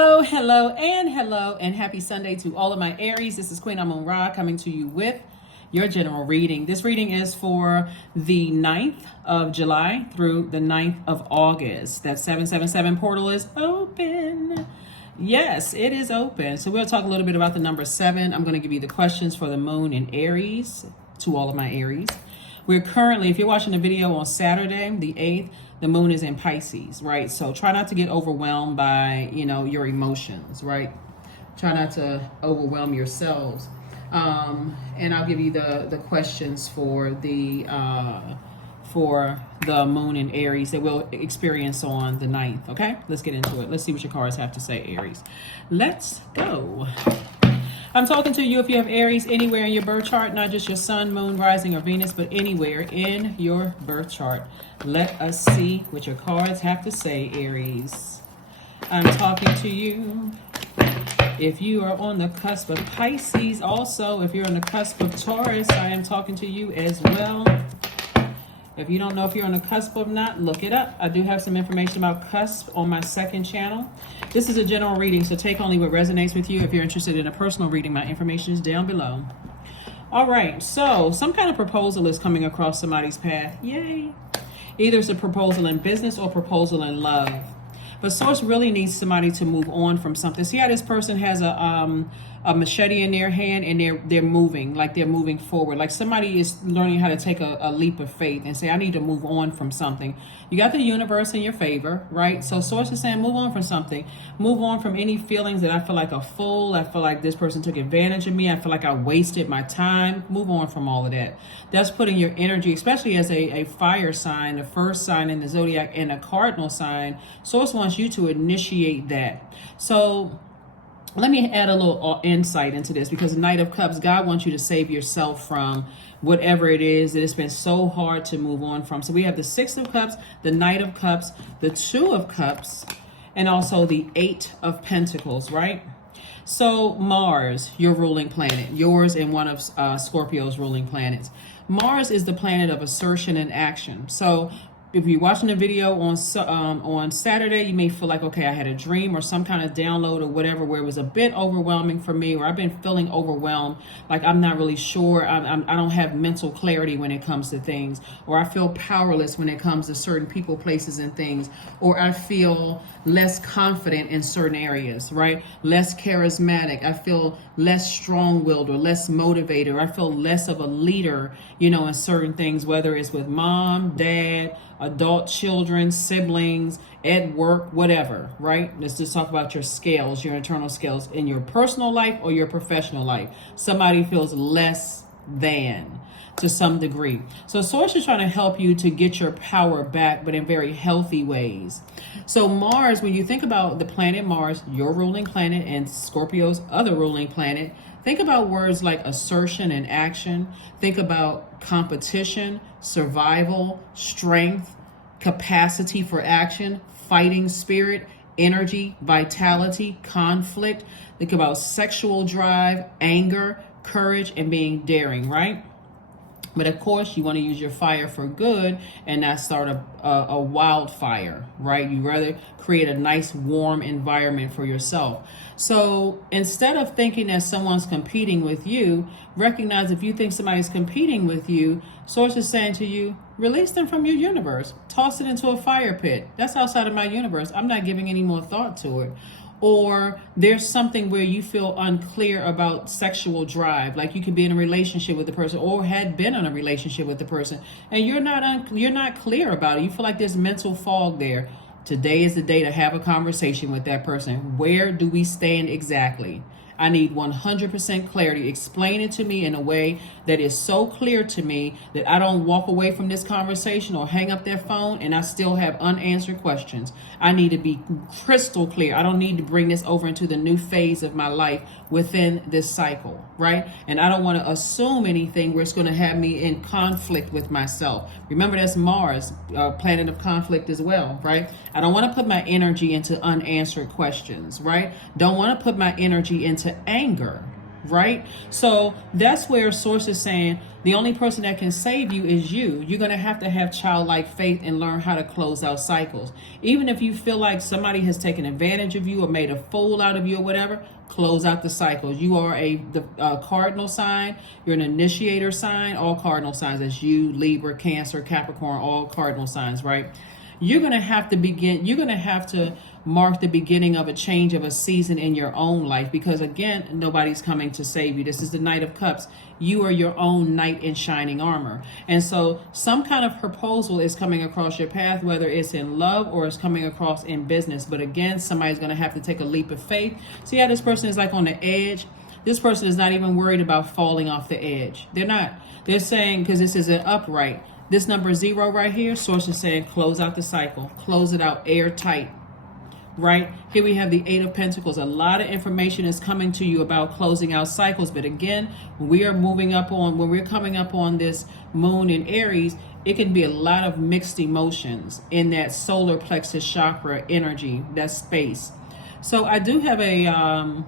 Hello, and happy Sunday to all of my Aries. This is Queen Amun Ra coming to you with your general reading. This reading is for the 9th of July through the 9th of August. That 777 portal is open. Yes, it is open. So we'll talk a little bit about the number 7. I'm going to give you the questions for the moon in Aries to all of my Aries. We're currently, if you're watching the video on Saturday, the 8th, the moon is in Pisces, right? So try not to get overwhelmed by, your emotions, right? Try not to overwhelm yourselves. And I'll give you the questions for the moon in Aries that we'll experience on the 9th, okay? Let's get into it. Let's see what your cards have to say, Aries. Let's go. I'm talking to you if you have Aries anywhere in your birth chart, not just your sun, moon, rising, or Venus, but anywhere in your birth chart. Let us see what your cards have to say, Aries. I'm talking to you if you are on the cusp of Pisces. Also, if you're on the cusp of Taurus, I am talking to you as well. If you don't know if you're on the cusp or not, look it up. I do have some information about cusp on my second channel. This is a general reading, so take only what resonates with you. If you're interested in a personal reading, my information is down below. All right, so some kind of proposal is coming across somebody's path. Yay. Either it's a proposal in business or proposal in love. But Source really needs somebody to move on from something. See how this person has a machete in their hand and they're moving, like they're moving forward. Like somebody is learning how to take a leap of faith and say, I need to move on from something. You got the universe in your favor, right? So Source is saying, move on from something. Move on from any feelings that I feel like a fool. I feel like this person took advantage of me. I feel like I wasted my time. Move on from all of that. That's putting your energy, especially as a fire sign, the first sign in the Zodiac and a cardinal sign. Source wants you to initiate that. So let me add a little insight into this, because the Knight of Cups, God wants you to save yourself from whatever it is that it's been so hard to move on from. So we have the 6 of Cups, the Knight of Cups, the 2 of Cups, and also the 8 of Pentacles, right? So Mars, your ruling planet, yours and one of Scorpio's ruling planets. Mars is the planet of assertion and action. So if you're watching the video on Saturday, you may feel like, okay, I had a dream or some kind of download or whatever where it was a bit overwhelming for me, or I've been feeling overwhelmed, like I'm not really sure, I don't have mental clarity when it comes to things, or I feel powerless when it comes to certain people, places, and things, or I feel less confident in certain areas, right? Less charismatic. I feel less strong-willed or less motivated, or I feel less of a leader, in certain things, whether it's with mom, dad, adult children, siblings, at work, whatever, right? Let's just talk about your scales, your internal scales in your personal life or your professional life. Somebody feels less than to some degree. So Source is trying to help you to get your power back, but in very healthy ways. So Mars, when you think about the planet Mars, your ruling planet, and Scorpio's other ruling planet, think about words like assertion and action. Think about competition, survival, strength, capacity for action, fighting spirit, energy, vitality, conflict. Think about sexual drive, anger, courage, and being daring, right? But of course, you want to use your fire for good and not start a wildfire, right? You rather create a nice, warm environment for yourself. So instead of thinking that someone's competing with you, recognize if you think somebody's competing with you, Source is saying to you, release them from your universe. Toss it into a fire pit. That's outside of my universe. I'm not giving any more thought to it. Or there's something where you feel unclear about sexual drive, like you could be in a relationship with the person or had been in a relationship with the person, and you're not clear about it. You feel like there's mental fog there. Today is the day to have a conversation with that person. Where do we stand exactly? I need 100% clarity. Explain it to me in a way that is so clear to me that I don't walk away from this conversation or hang up their phone and I still have unanswered questions. I need to be crystal clear. I don't need to bring this over into the new phase of my life within this cycle, right? And I don't want to assume anything where it's going to have me in conflict with myself. Remember, that's Mars, planet of conflict as well, right? I don't want to put my energy into unanswered questions, right? Don't want to put my energy into anger, right? So that's where source is saying the only person that can save you is you. You're going to have childlike faith and learn how to close out cycles. Even if you feel like somebody has taken advantage of you or made a fool out of you or whatever, close out the cycles. You are a cardinal sign. You're an initiator sign. All cardinal signs. That's you, Libra, Cancer, Capricorn, all cardinal signs, right? You're going to have to begin, you're going to have to mark the beginning of a change of a season in your own life, because again, nobody's coming to save you. This is the Knight of Cups. You are your own knight in shining armor. And so some kind of proposal is coming across your path, whether it's in love or it's coming across in business. But again, somebody's going to have to take a leap of faith. See how this person is like on the edge? This person is not even worried about falling off the edge. They're not. They're saying, because this is an upright, this number 0 right here, source is saying close out the cycle, close it out airtight, right? Here we have the 8 of Pentacles. A lot of information is coming to you about closing out cycles. But again, when we're coming up on this moon in Aries, it can be a lot of mixed emotions in that solar plexus chakra energy, that space. So I do have a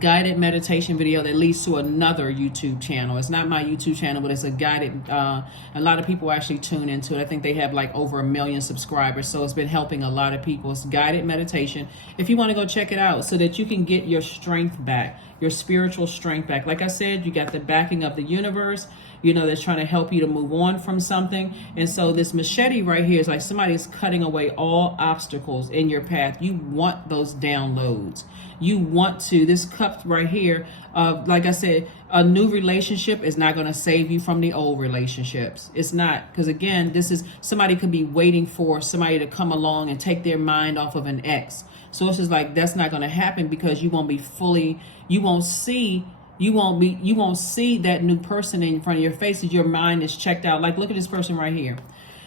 guided meditation video that leads to another YouTube channel. It's not my YouTube channel, but it's a guided, a lot of people actually tune into it. I think they have like over 1 million subscribers, so it's been helping a lot of people. It's guided meditation. If you want to go check it out so that you can get your strength back, your spiritual strength back. Like I said, you got the backing of the universe, you know, that's trying to help you to move on from something. And so this machete right here is like somebody's cutting away all obstacles in your path. You want those downloads. You want to, this cup right here, like I said, a new relationship is not going to save you from the old relationships. It's not, because again, this is, somebody could be waiting for somebody to come along and take their mind off of an ex. So it's just like, that's not going to happen, because you won't be fully, you won't see that new person in front of your face, as your mind is checked out. Like, look at this person right here.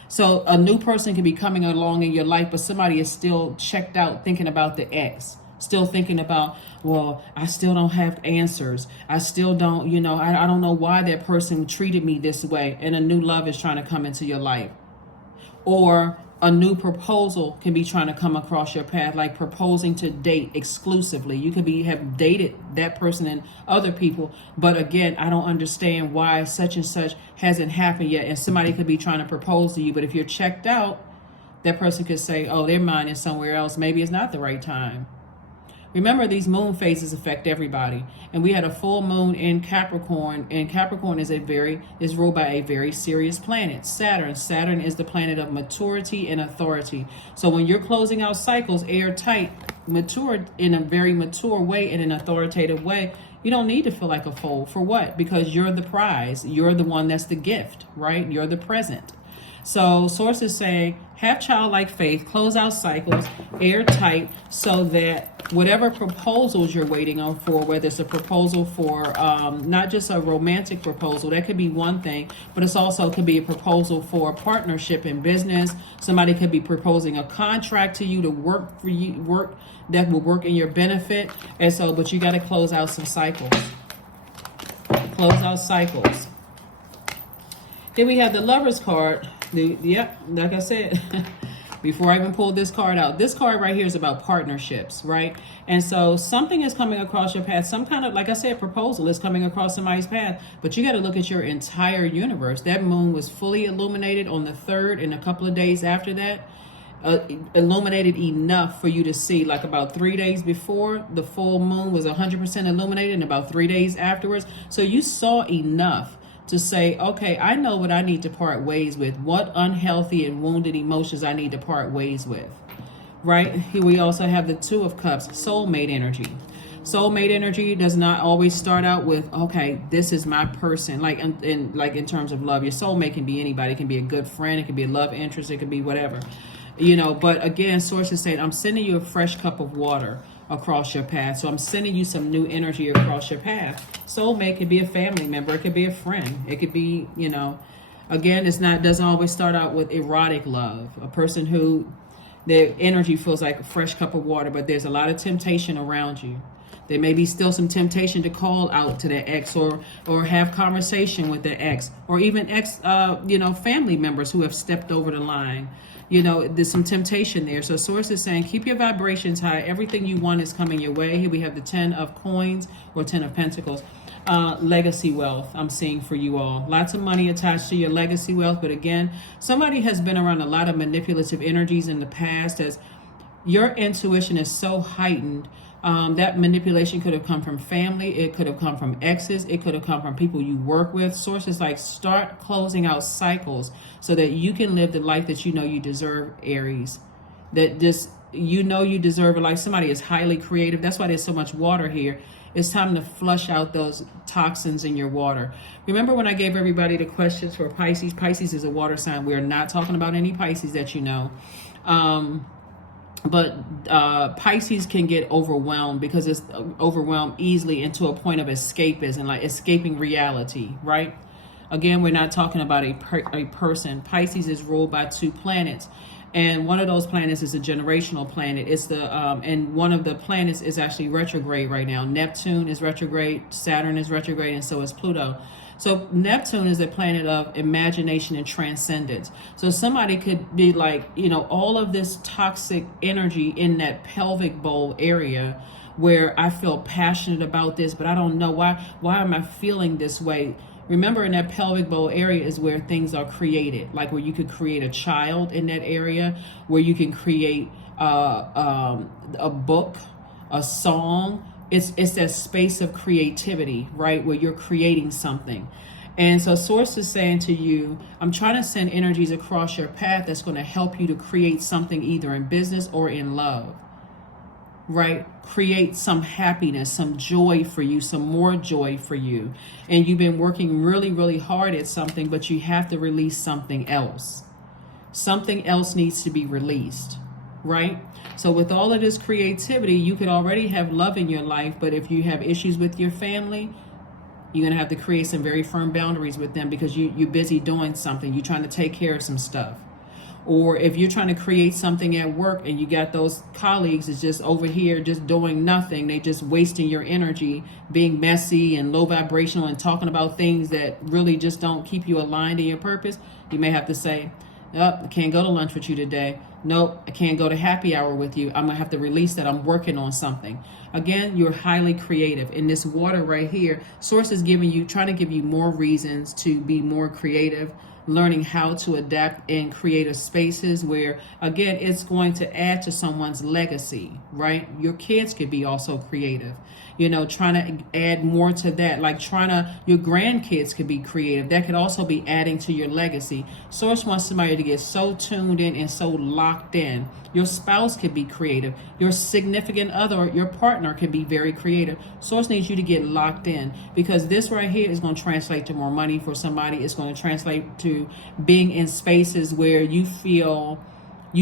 So a new person can be coming along in your life, but somebody is still checked out thinking about the ex. Still thinking about, well, I still don't have answers. I still don't, you know, I don't know why that person treated me this way. And a new love is trying to come into your life. Or a new proposal can be trying to come across your path, like proposing to date exclusively. You could have dated that person and other people, but again, I don't understand why such and such hasn't happened yet. And somebody could be trying to propose to you, but if you're checked out, that person could say, oh, their mind is somewhere else. Maybe it's not the right time. Remember, these moon phases affect everybody. And we had a full moon in Capricorn, and Capricorn is ruled by a very serious planet, Saturn. Saturn is the planet of maturity and authority. So when you're closing out cycles airtight, matured in a very mature way, in an authoritative way, you don't need to feel like a fool. For what? Because you're the prize. You're the one that's the gift, right? You're the present. So source is saying, have childlike faith, close out cycles airtight, so that whatever proposals you're waiting on for, whether it's a proposal for not just a romantic proposal, that could be one thing, but it's also could be a proposal for a partnership in business. Somebody could be proposing a contract to you to work for you, work that will work in your benefit. And so, but you got to close out some cycles. Close out cycles. Here we have the Lover's card. Like I said, before I even pulled this card out, this card right here is about partnerships, right? And so something is coming across your path, some kind of, like I said, proposal is coming across somebody's path, but you got to look at your entire universe. That moon was fully illuminated on the 3rd, and a couple of days after that, illuminated enough for you to see. Like about 3 days before, the full moon was 100% illuminated, and about 3 days afterwards. So you saw enough to say, okay, I know what I need to part ways with, what unhealthy and wounded emotions I need to part ways with, right? Here we also have the 2 of Cups, soulmate energy. Soulmate energy does not always start out with, okay, this is my person. Like in terms of love, your soulmate can be anybody. It can be a good friend. It can be a love interest. It could be whatever, you know. But again, source is saying, I'm sending you a fresh cup of water across your path. So I'm sending you some new energy across your path. Soulmate could be a family member. It could be a friend. It could be, you know, again, doesn't always start out with erotic love. A person who their energy feels like a fresh cup of water, but there's a lot of temptation around you. There may be still some temptation to call out to the ex, or have conversation with the ex, or even ex, family members who have stepped over the line. You know, there's some temptation there. So Source is saying, keep your vibrations high. Everything you want is coming your way. Here we have the 10 of coins or 10 of pentacles. Legacy wealth I'm seeing for you all. Lots of money attached to your legacy wealth. But again, somebody has been around a lot of manipulative energies in the past, as your intuition is so heightened. That manipulation could have come from family. It could have come from exes. It could have come from people you work with. Sources like, start closing out cycles so that you can live the life that you know you deserve, Aries. That just, you know you deserve a life. Somebody is highly creative. That's why there's so much water here. It's time to flush out those toxins in your water. Remember when I gave everybody the questions for Pisces? Pisces is a water sign. We're not talking about any Pisces that you know. But Pisces can get overwhelmed because it's overwhelmed easily into a point of escapism, like escaping reality, right? Again, we're not talking about a person. Pisces is ruled by 2 planets. And one of those planets is a generational planet. It's the and one of the planets is actually retrograde right now. Neptune is retrograde, Saturn is retrograde, and so is Pluto. So Neptune is a planet of imagination and transcendence. So somebody could be like, you know, all of this toxic energy in that pelvic bowl area where I feel passionate about this, but I don't know why am I feeling this way? Remember, in that pelvic bowl area is where things are created, like where you could create a child in that area, where you can create a book, a song. It's that space of creativity, right, where you're creating something. And so Source is saying to you, I'm trying to send energies across your path that's going to help you to create something either in business or in love, right? Create some happiness, some joy for you, some more joy for you. And you've been working really, really hard at something, but you have to release something else. Something else needs to be released, right? So with all of this creativity, you could already have love in your life, but if you have issues with your family, you're going to have to create some very firm boundaries with them because you're busy doing something. You're trying to take care of some stuff. Or if you're trying to create something at work and you got those colleagues that's just over here just doing nothing, they just wasting your energy, being messy and low vibrational and talking about things that really just don't keep you aligned in your purpose, you may have to say, oh, I can't go to lunch with you today. Nope, I can't go to happy hour with you. I'm going to have to release that. I'm working on something. Again, you're highly creative. In this water right here, Source is trying to give you more reasons to be more creative, learning how to adapt in creative spaces where, again, it's going to add to someone's legacy, right? Your kids could be also creative. You know, trying to add more to that, like your grandkids could be creative. That could also be adding to your legacy. Source wants somebody to get so tuned in and so locked in. Your spouse could be creative. Your significant other, your partner could be very creative. Source needs you to get locked in because this right here is going to translate to more money for somebody. It's going to translate to being in spaces where you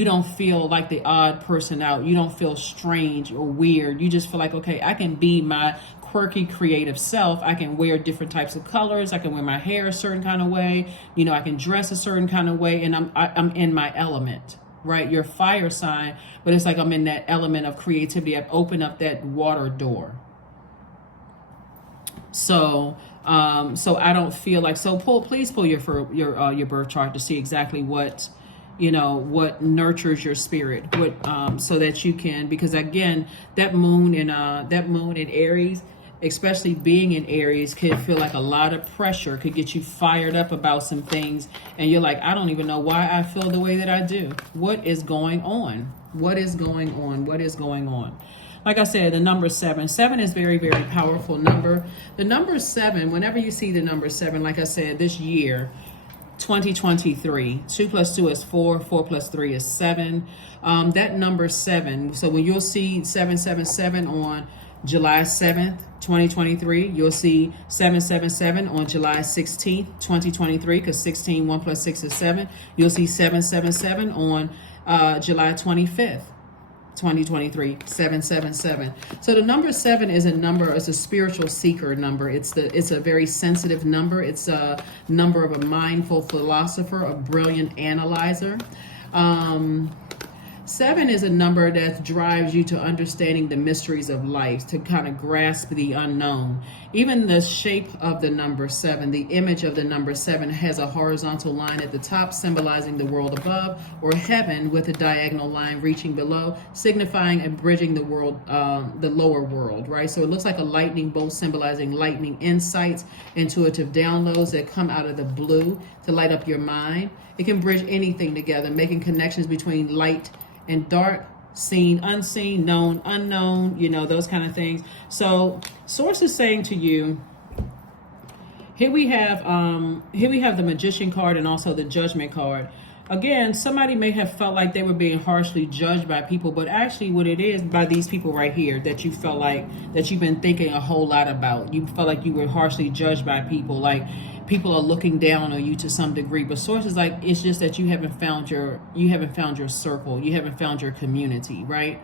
don't feel like the odd person out. You don't feel strange or weird. You just feel like, okay, I can be my quirky, creative self. I can wear different types of colors. I can wear my hair a certain kind of way. You know, I can dress a certain kind of way, and I'm in my element, right? You're a fire sign, but it's like I'm in that element of creativity. I've opened up that water door. So I don't feel like, please pull your birth chart to see exactly what nurtures your spirit, so that you can, because again, that moon in Aries, especially being in Aries, could feel like a lot of pressure, could get you fired up about some things, and you're like, I don't even know why I feel the way that I do. What is going on? What is going on? What is going on? Like I said, the number 7. 7 is very, very powerful number. The number 7, whenever you see the number 7, like I said, this year, 2023, 2 plus 2 is 4, 4 plus 3 is 7. That number 7, so when you'll see 777 on July 7th, 2023, you'll see 777 on July 16th, 2023, because 1 plus 6 is 7. You'll see 777 on July 25th. 2023, 777. So the number 7 is a spiritual seeker number. It's a very sensitive number. It's a number of a mindful philosopher, a brilliant analyzer. 7 is a number that drives you to understanding the mysteries of life, to kind of grasp the unknown. Even the shape of the number 7, the image of the number 7 has a horizontal line at the top symbolizing the world above, or heaven, with a diagonal line reaching below, signifying and bridging the world, the lower world, right? So it looks like a lightning bolt symbolizing lightning insights, intuitive downloads that come out of the blue to light up your mind. It can bridge anything together, making connections between light and dark, seen, unseen, known, unknown, you know, those kind of things. So source is saying to you, here we have the Magician card and also the Judgment card. Again, somebody may have felt like they were being harshly judged by people, but actually what it is by these people right here that you felt like that you've been thinking a whole lot about. You felt like you were harshly judged by people, like people are looking down on you to some degree. But source is like, it's just that you haven't found your circle, you haven't found your community, right?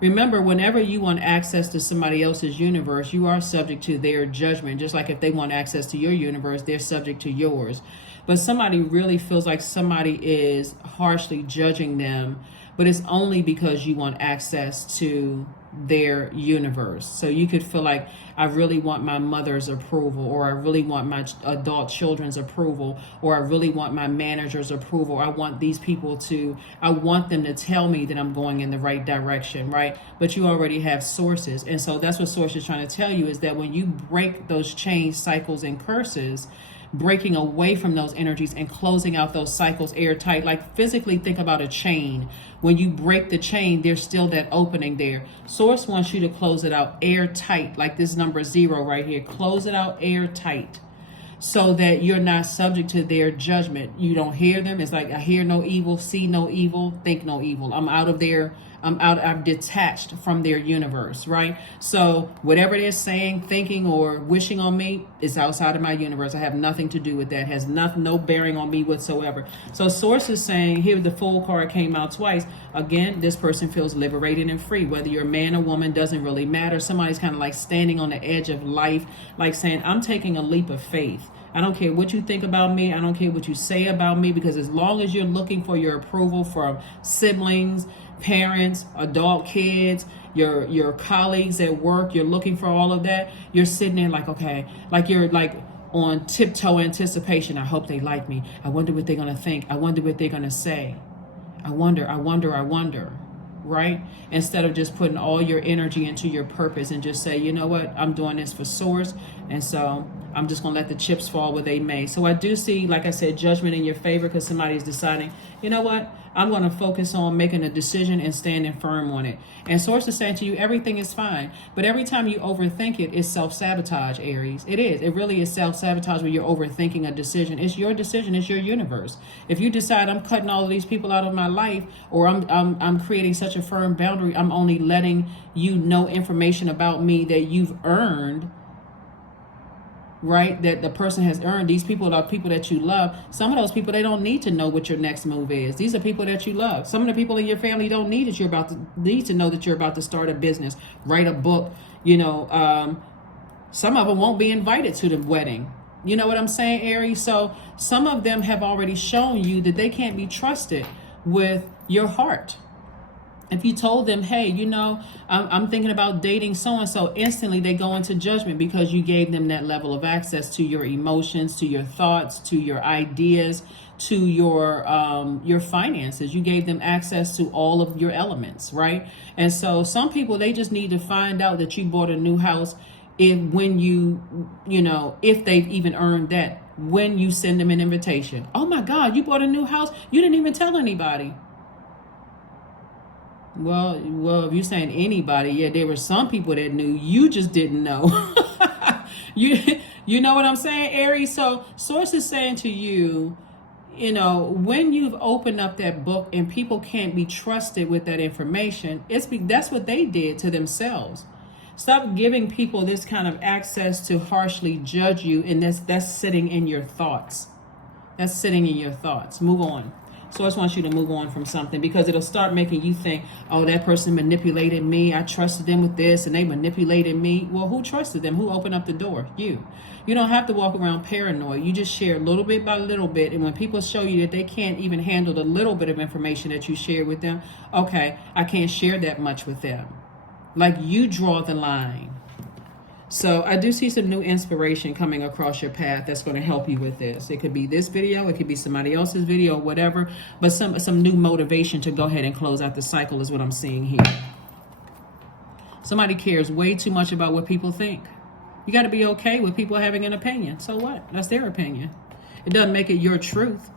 Remember, whenever you want access to somebody else's universe, you are subject to their judgment. Just like if they want access to your universe, they're subject to yours. But somebody really feels like somebody is harshly judging them, but it's only because you want access to their universe. So you could feel like, I really want my mother's approval, or I really want my adult children's approval, or I really want my manager's approval. I want them to tell me that I'm going in the right direction, right? But you already have sources. And so that's what source is trying to tell you, is that when you break those chains, cycles, and curses, breaking away from those energies and closing out those cycles airtight. Like physically think about a chain. When you break the chain, there's still that opening there. Source wants you to close it out airtight, like this number 0 right here. Close it out airtight so that you're not subject to their judgment. You don't hear them. It's like, I hear no evil, see no evil, think no evil. I'm detached from their universe, right? So whatever they're saying, thinking, or wishing on me is outside of my universe. I have nothing to do with that. It has no bearing on me whatsoever. So source is saying, here the Fool card came out twice. Again, this person feels liberated and free. Whether you're a man or woman doesn't really matter. Somebody's kind of like standing on the edge of life, like saying, I'm taking a leap of faith. I don't care what you think about me. I don't care what you say about me, because as long as you're looking for your approval from siblings, parents, adult kids, your colleagues at work, you're looking for all of that, you're sitting there like, okay, like you're like on tiptoe anticipation. I hope they like me. I wonder what they're going to think. I wonder what they're going to say. I wonder, right? Instead of just putting all your energy into your purpose and just say, you know what, I'm doing this for source, and so I'm just going to let the chips fall where they may. So I do see, like I said, judgment in your favor, because somebody's deciding, you know what, I'm going to focus on making a decision and standing firm on it. And source is saying to you, everything is fine. But every time you overthink it, it's self-sabotage, Aries. It is. It really is self-sabotage when you're overthinking a decision. It's your decision. It's your universe. If you decide, I'm cutting all of these people out of my life, or I'm creating such a firm boundary, I'm only letting you know information about me that you've earned, right? That the person has earned. These people are people that you love. Some of those people, they don't need to know what your next move is. These are people that you love. Some of the people in your family don't need to know that you're about to start a business, write a book. Some of them won't be invited to the wedding. You know what I'm saying, Aries? So some of them have already shown you that they can't be trusted with your heart. If you told them, hey, I'm thinking about dating so-and-so, instantly they go into judgment, because you gave them that level of access to your emotions, to your thoughts, to your ideas, to your finances. You gave them access to all of your elements, right? And so some people, they just need to find out that you bought a new house if they've even earned that, when you send them an invitation. Oh my God, you bought a new house. You didn't even tell anybody. Well, if you're saying anybody, yeah, there were some people that knew. You just didn't know. You know what I'm saying, Aries? So source is saying to you, when you've opened up that book and people can't be trusted with that information, that's what they did to themselves. Stop giving people this kind of access to harshly judge you, and that's sitting in your thoughts. That's sitting in your thoughts. Move on. Source wants you to move on from something because it'll start making you think, oh, that person manipulated me. I trusted them with this and they manipulated me. Well, who trusted them? Who opened up the door? You. You don't have to walk around paranoid. You just share little bit by little bit. And when people show you that they can't even handle the little bit of information that you share with them, okay, I can't share that much with them. Like, you draw the line. So I do see some new inspiration coming across your path that's going to help you with this. It could be this video, it could be somebody else's video, whatever, but some new motivation to go ahead and close out the cycle is what I'm seeing here. Somebody cares way too much about what people think. You got to be okay with people having an opinion. So what? That's their opinion. It doesn't make it your truth.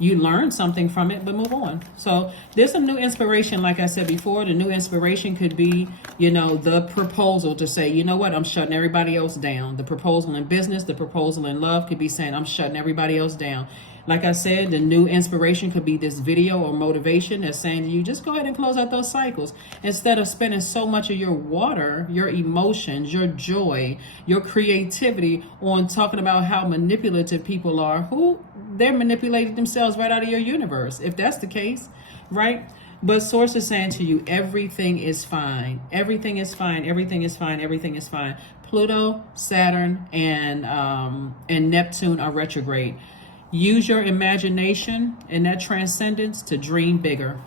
You learn something from it, but move on. So there's some new inspiration. Like I said before, the new inspiration could be, you know, the proposal to say, you know what, I'm shutting everybody else down. The proposal in business, the proposal in love could be saying, I'm shutting everybody else down. Like I said, the new inspiration could be this video or motivation that's saying to you, just go ahead and close out those cycles. Instead of spending so much of your water, your emotions, your joy, your creativity on talking about how manipulative people are, who they're manipulating themselves right out of your universe, if that's the case, right? But Source is saying to you, everything is fine. Everything is fine. Everything is fine. Everything is fine. Pluto, Saturn, and Neptune are retrograde. Use your imagination and that transcendence to dream bigger.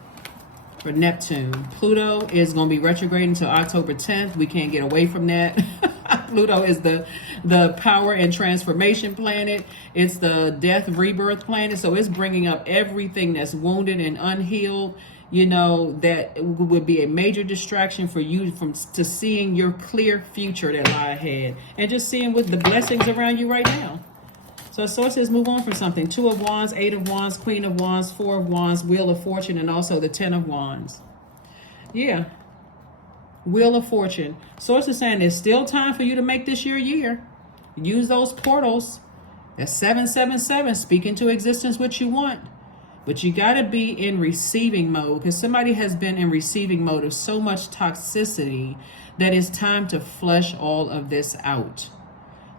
For Neptune, Pluto is going to be retrograde until October 10th. We can't get away from that. Pluto is the power and transformation planet. It's the death rebirth planet. So it's bringing up everything that's wounded and unhealed. You know, that would be a major distraction for you to seeing your clear future that lie ahead and just seeing with the blessings around you right now. So Source says move on from something. 2 of Wands, 8 of Wands, Queen of Wands, 4 of Wands, Wheel of Fortune, and also the 10 of Wands. Yeah. Wheel of Fortune. Source is saying there's still time for you to make this your year. Use those portals. That's 777. Speak into existence what you want. But you got to be in receiving mode because somebody has been in receiving mode of so much toxicity that it's time to flush all of this out.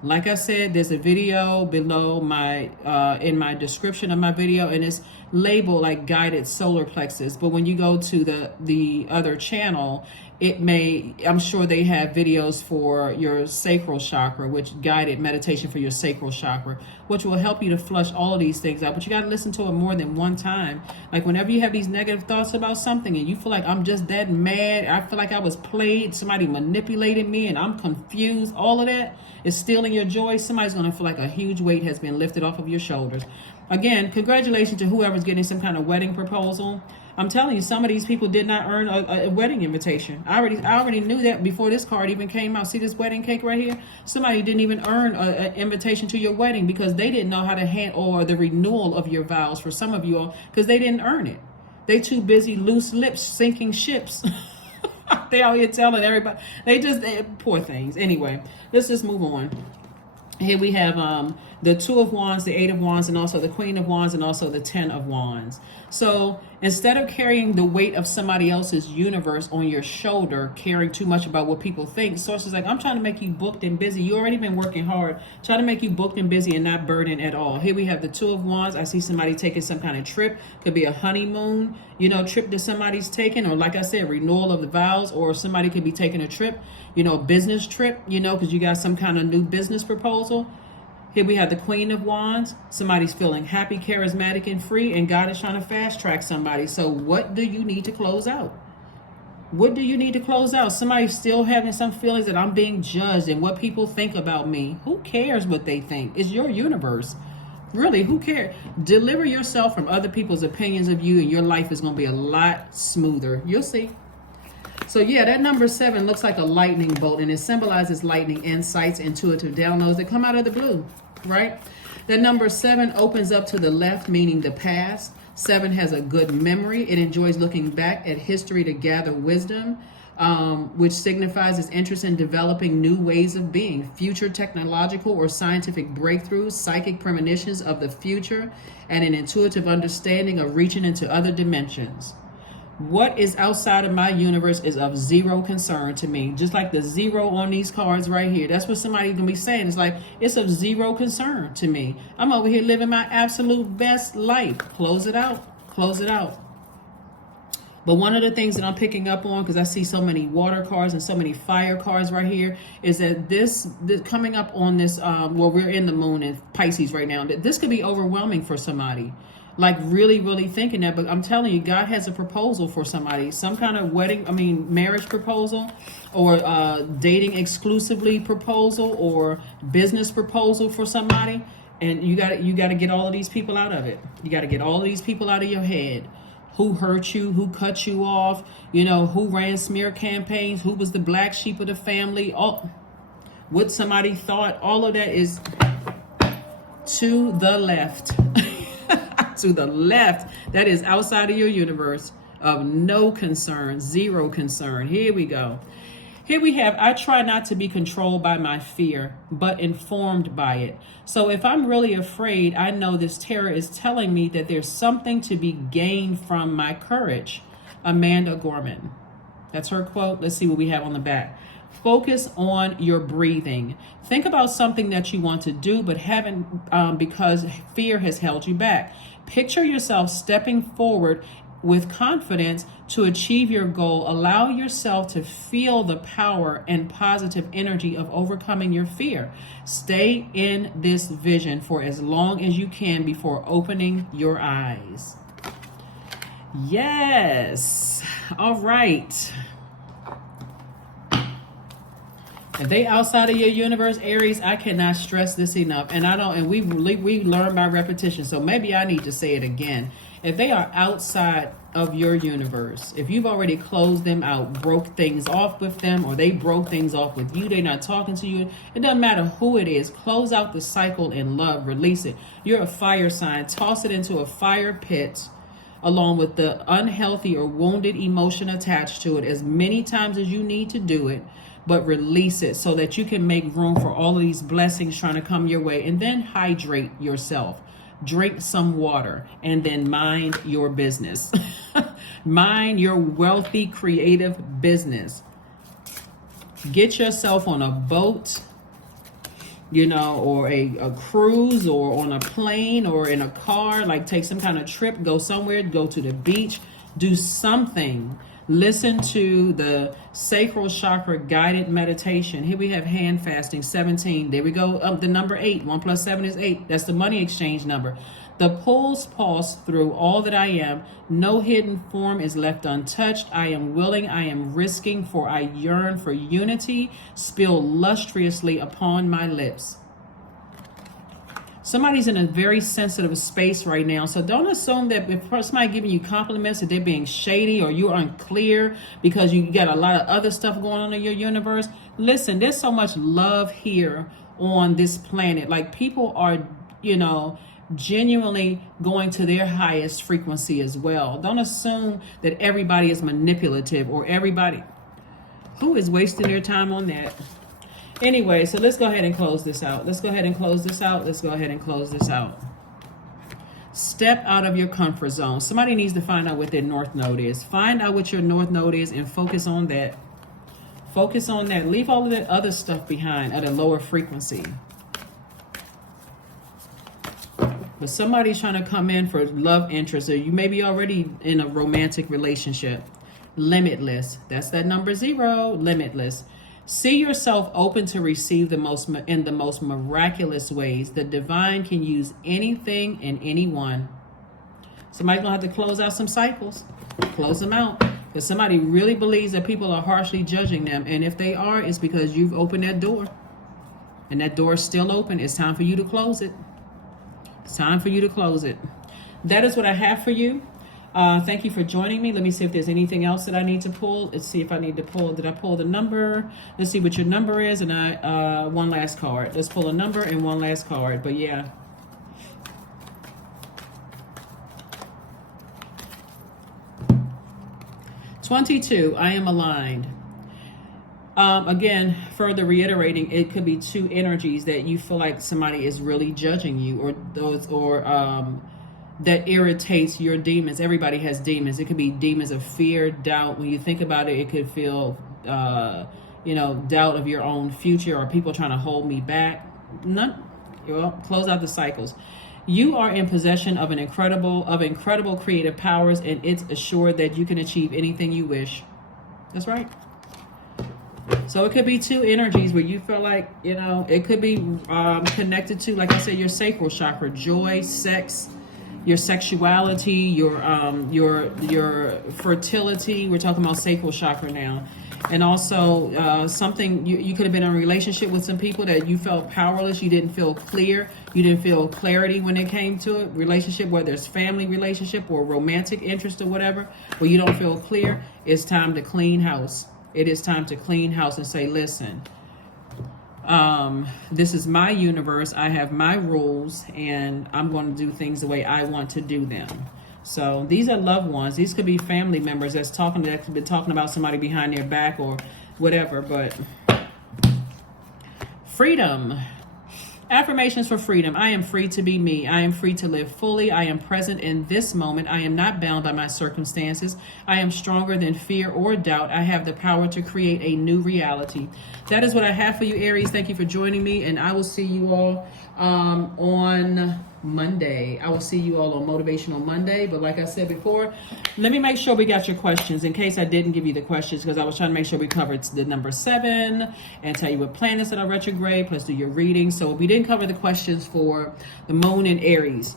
Like I said, there's a video below my in my description of my video, and it's labeled like guided solar plexus. But when you go to the other channel, I'm sure they have videos for your sacral chakra, which guided meditation for your sacral chakra, which will help you to flush all of these things out. But you got to listen to it more than one time. Like whenever you have these negative thoughts about something and you feel like I'm just that mad, I feel like I was played, somebody manipulated me and I'm confused, all of that is stealing your joy. Somebody's going to feel like a huge weight has been lifted off of your shoulders. Again, congratulations to whoever's getting some kind of wedding proposal. I'm telling you, some of these people did not earn a wedding invitation. I already knew that before this card even came out. See this wedding cake right here? Somebody didn't even earn an invitation to your wedding because they didn't know how to handle or the renewal of your vows for some of you all because they didn't earn it. They too busy loose lips sinking ships. They out here telling everybody. Poor things. Anyway, let's just move on. Here we have the 2 of Wands, the 8 of Wands, and also the Queen of Wands, and also the 10 of Wands. So instead of carrying the weight of somebody else's universe on your shoulder, caring too much about what people think, Source is like, I'm trying to make you booked and busy. You already been working hard. Trying to make you booked and busy and not burdened at all. Here we have the 2 of Wands. I see somebody taking some kind of trip. Could be a honeymoon, trip that somebody's taking, or like I said, renewal of the vows, or somebody could be taking a trip, business trip, because you got some kind of new business proposal. Here we have the Queen of Wands. Somebody's feeling happy, charismatic, and free, and God is trying to fast track somebody. So what do you need to close out? What do you need to close out? Somebody's still having some feelings that I'm being judged and what people think about me. Who cares what they think? It's your universe. Really, who cares? Deliver yourself from other people's opinions of you, and your life is going to be a lot smoother. You'll see. So yeah, that number 7 looks like a lightning bolt, and it symbolizes lightning insights, intuitive downloads that come out of the blue, right? That number 7 opens up to the left, meaning the past. 7 has a good memory. It enjoys looking back at history to gather wisdom, which signifies its interest in developing new ways of being, future technological or scientific breakthroughs, psychic premonitions of the future, and an intuitive understanding of reaching into other dimensions. What is outside of my universe is of zero concern to me. Just like the 0 on these cards right here. That's what somebody's going to be saying. It's like, it's of zero concern to me. I'm over here living my absolute best life. Close it out. Close it out. But one of the things that I'm picking up on, because I see so many water cards and so many fire cards right here, is that this coming up on this, well, we're in the moon in Pisces right now. This could be overwhelming for somebody. Like really, really thinking that. But I'm telling you, God has a proposal for somebody. Some kind of marriage proposal, or dating exclusively proposal, or business proposal for somebody. And you got to get all of these people out of it. You got to get all of these people out of your head. Who hurt you, who cut you off, who ran smear campaigns, who was the black sheep of the family, what somebody thought, all of that is to the left. To the left. That is outside of your universe, of no concern, zero concern. Here we go. Here we have, I try not to be controlled by my fear, but informed by it. So if I'm really afraid, I know this terror is telling me that there's something to be gained from my courage. Amanda Gorman. That's her quote. Let's see what we have on the back. Focus on your breathing. Think about something that you want to do, but haven't because fear has held you back. Picture yourself stepping forward with confidence to achieve your goal. Allow yourself to feel the power and positive energy of overcoming your fear. Stay in this vision for as long as you can before opening your eyes. Yes. All right. If they outside of your universe, Aries, I cannot stress this enough. And we learn by repetition. So maybe I need to say it again. If they are outside of your universe, if you've already closed them out, broke things off with them, or they broke things off with you, they're not talking to you, it doesn't matter who it is, close out the cycle in love, release it. You're a fire sign, toss it into a fire pit along with the unhealthy or wounded emotion attached to it as many times as you need to do it, but release it so that you can make room for all of these blessings trying to come your way. And then hydrate yourself. Drink some water, and then mind your business. Mind your wealthy, creative business. Get yourself on a boat, or a cruise, or on a plane, or in a car, like take some kind of trip, go somewhere, go to the beach, do something. Listen to the sacral chakra guided meditation. Here we have hand fasting, 17. There we go. The number 8. 1 plus 7 is 8. That's the money exchange number. The pulse pulse through all that I am. No hidden form is left untouched. I am willing. I am risking, for I yearn for unity. Spill lustrously upon my lips. Somebody's in a very sensitive space right now. So don't assume that if somebody giving you compliments that they're being shady or you're unclear because you got a lot of other stuff going on in your universe. Listen, there's so much love here on this planet. Like people are, genuinely going to their highest frequency as well. Don't assume that everybody is manipulative or everybody who is wasting their time on that. Anyway, so let's go ahead and close this out. Let's go ahead and close this out. Let's go ahead and close this out. Step out of your comfort zone. Somebody needs to find out what their north node is. Find out what your north node is and focus on that. Focus on that. Leave all of that other stuff behind at a lower frequency. But somebody's trying to come in for love interest, or you may be already in a romantic relationship. Limitless. That's that number 0. Limitless. See yourself open to receive the most miraculous ways. The divine can use anything and anyone. Somebody's going to have to close out some cycles. Close them out. Because somebody really believes that people are harshly judging them. And if they are, it's because you've opened that door. And that door is still open. It's time for you to close it. It's time for you to close it. That is what I have for you. Thank you for joining me. Let me see if there's anything else that I need to pull. Let's see if I need to pull. Did I pull the number? Let's see what your number is. And one last card. Let's pull a number and one last card. But yeah. "22, I am aligned." Again, further reiterating, it could be two energies that you feel like somebody is really judging you, or that irritates your demons. Everybody has demons. It could be demons of fear, doubt. When you think about it, it could feel, doubt of your own future, or people trying to hold me back. Close out the cycles. You are in possession of incredible creative powers, and it's assured that you can achieve anything you wish. That's right. So it could be two energies where you feel like, you know, it could be connected to, like I said, your sacral chakra, joy, sex, your sexuality, your fertility. We're talking about sacral chakra now. And also something, you could have been in a relationship with some people that you felt powerless. You didn't feel clear. You didn't feel clarity when it came to it. Relationship, whether it's family relationship or romantic interest or whatever, where you don't feel clear. It's time to clean house. It is time to clean house and say, listen, this is my universe. I have my rules, and I'm going to do things the way I want to do them. So these are loved ones. These could be family members that could be talking about somebody behind their back or whatever. But freedom. Affirmations for freedom. I am free to be me. I am free to live fully. I am present in this moment. I am not bound by my circumstances. I am stronger than fear or doubt. I have the power to create a new reality. That is what I have for you, Aries. Thank you for joining me, and I will see you all on Monday. I will see you all on Motivational Monday. But like I said before, let me make sure we got your questions in case I didn't give you the questions, because I was trying to make sure we covered the number 7 and tell you what planets that are retrograde, plus do your reading. So we didn't cover the questions for the moon and Aries.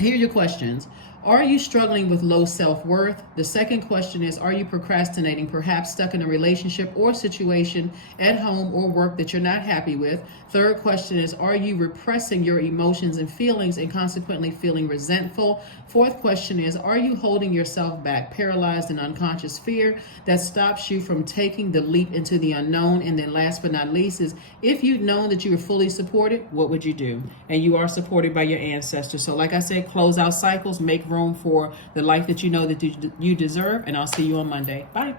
Here are your questions. Are you struggling with low self-worth? The second question is, are you procrastinating, perhaps stuck in a relationship or situation at home or work that you're not happy with? Third question is, are you repressing your emotions and feelings and consequently feeling resentful? Fourth question is, are you holding yourself back, paralyzed in unconscious fear that stops you from taking the leap into the unknown? And then last but not least is, if you'd known that you were fully supported, what would you do? And you are supported by your ancestors. So like I said, close out cycles, make room for the life that you know that you deserve, and I'll see you on Monday. Bye.